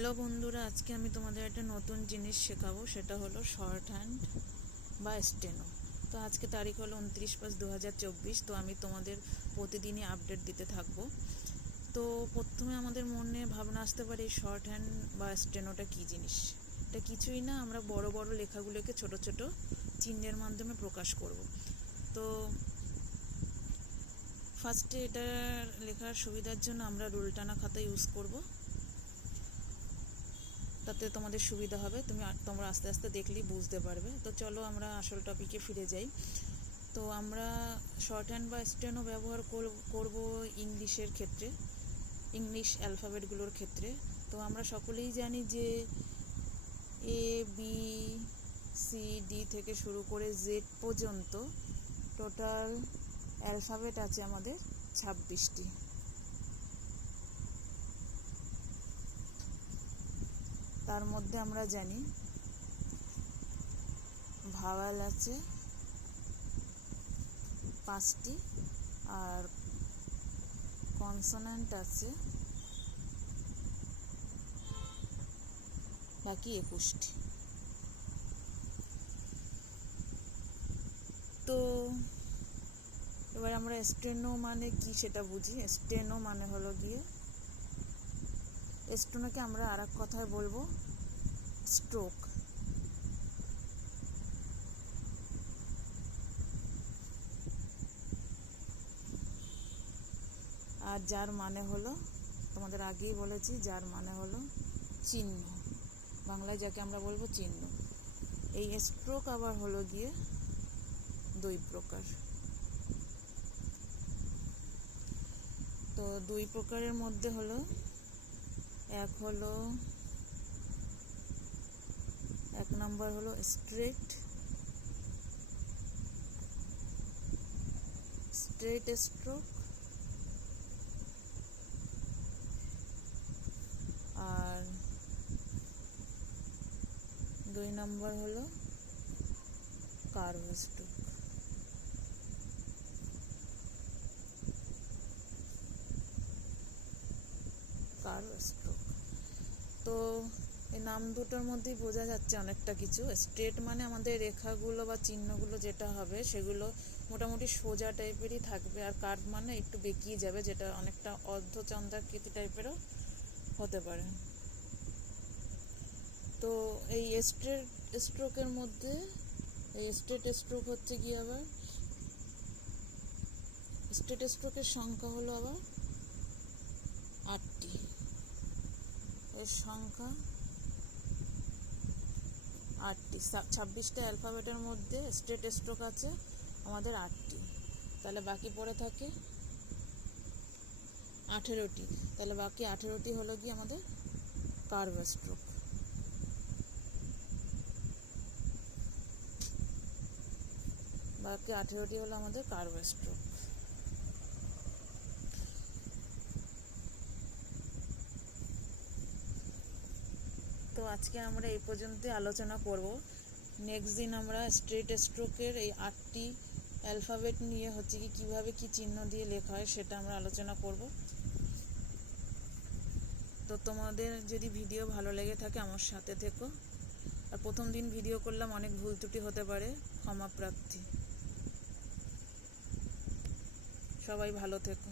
Hello বন্ধুরা, আজকে আমি তোমাদের একটা নতুন জিনিস শেখাবো, সেটা হলো শর্ট হ্যান্ড বা স্টেনো। তো আজকে তারিখ হলো 29/5/2024। তো আমি তোমাদের প্রতিদিনই আপডেট দিতে থাকবো। তো প্রথমে আমাদের মনে ভাবনা আসতে পারে এই শর্ট হ্যান্ড বা স্টেনোটা কী জিনিস। এটা কিছুই না, আমরা বড় বড় লেখাগুলোকে ছোট ছোট চিহ্নের মাধ্যমে প্রকাশ করব। তো ফার্স্টে এটা লেখার সুবিধার জন্য আমরা রুল টানা খাতা ইউজ করব, তাতে তোমাদের সুবিধা হবে। তোমরা আস্তে আস্তে দেখলেই বুঝতে পারবে। তো চলো আমরা আসল টপিকে ফিরে যাই। তো আমরা শর্ট হ্যান্ড বা স্টেনো ব্যবহার করব ইংলিশের ক্ষেত্রে, ইংলিশ অ্যালফাবেটগুলোর ক্ষেত্রে। তো আমরা সকলেই জানি যে ABCD থেকে শুরু করে জেড পর্যন্ত টোটাল অ্যালফাবেট আছে আমাদের 26টি। তার মধ্যে আমরা জানি ভাওয়াল আছে 5টি আর কনসোনেন্ট আছে বাকি 21টি। তো এবার আমরা স্টেনো মানে কি সেটা বুঝি। স্টেনো মানে হলো গিয়ে, স্টেনোকে আমরা আর এক কথায় বলবো স্ট্রোক। আর যার মানে হলো, তোমাদের আগেই বলেছি, যার মানে হলো চিহ্ন, বাংলায় যাকে আমরা বলবো চিহ্ন। এই স্ট্রোক আবার হলো গিয়ে দুই প্রকার। তো দুই প্রকারের মধ্যে হলো, এক নম্বর হলো স্ট্রেট স্ট্রোক, আর 2 নম্বর হলো কার্ভ স্ট্রোক। তো এই নাম দুটোর মধ্যেই বোঝা যাচ্ছে অনেকটা কিছু। স্ট্রেট মানে আমাদের রেখাগুলো বা চিহ্নগুলো যেটা হবে সেগুলো মোটামুটি সোজা টাইপেরই থাকবে, আর কার্ভ মানে একটু বেঁকিয়ে যাবে, যেটা অনেকটা অর্ধচন্দ্রাকৃতি টাইপেরও হতে পারে। তো এই স্ট্রেট স্ট্রোকের মধ্যে, এই স্ট্রেট স্ট্রোক হচ্ছে কি, আবার স্ট্রেট স্ট্রোকের সংখ্যা হলো আবার 8টি। এর সংখ্যা 8টি। 26টা অ্যালফাবেটের মধ্যে স্ট্রেট স্ট্রোক আছে আমাদের 8টি। তাহলে বাকি পড়ে থাকে 18টি। তাহলে বাকি 18টি হলো কি আমাদের কার্ভ স্ট্রোক। বাকি 18টি হলো আমাদের কার্ভ স্ট্রোক। তো আজকে আমরা এই পর্যন্তই আলোচনা করব। নেক্সট দিন আমরা স্ট্রেট স্ট্রোকের এই 8টি অ্যালফাবেট নিয়ে হচ্ছে কি কীভাবে কী চিহ্ন দিয়ে লেখা হয় সেটা আমরা আলোচনা করব। তো তোমাদের যদি ভিডিও ভালো লেগে থাকে আমার সাথে থেকো। আর প্রথম দিন ভিডিও করলাম, অনেক ভুল ত্রুটি হতে পারে, ক্ষমা প্রার্থী। সবাই ভালো থেকো।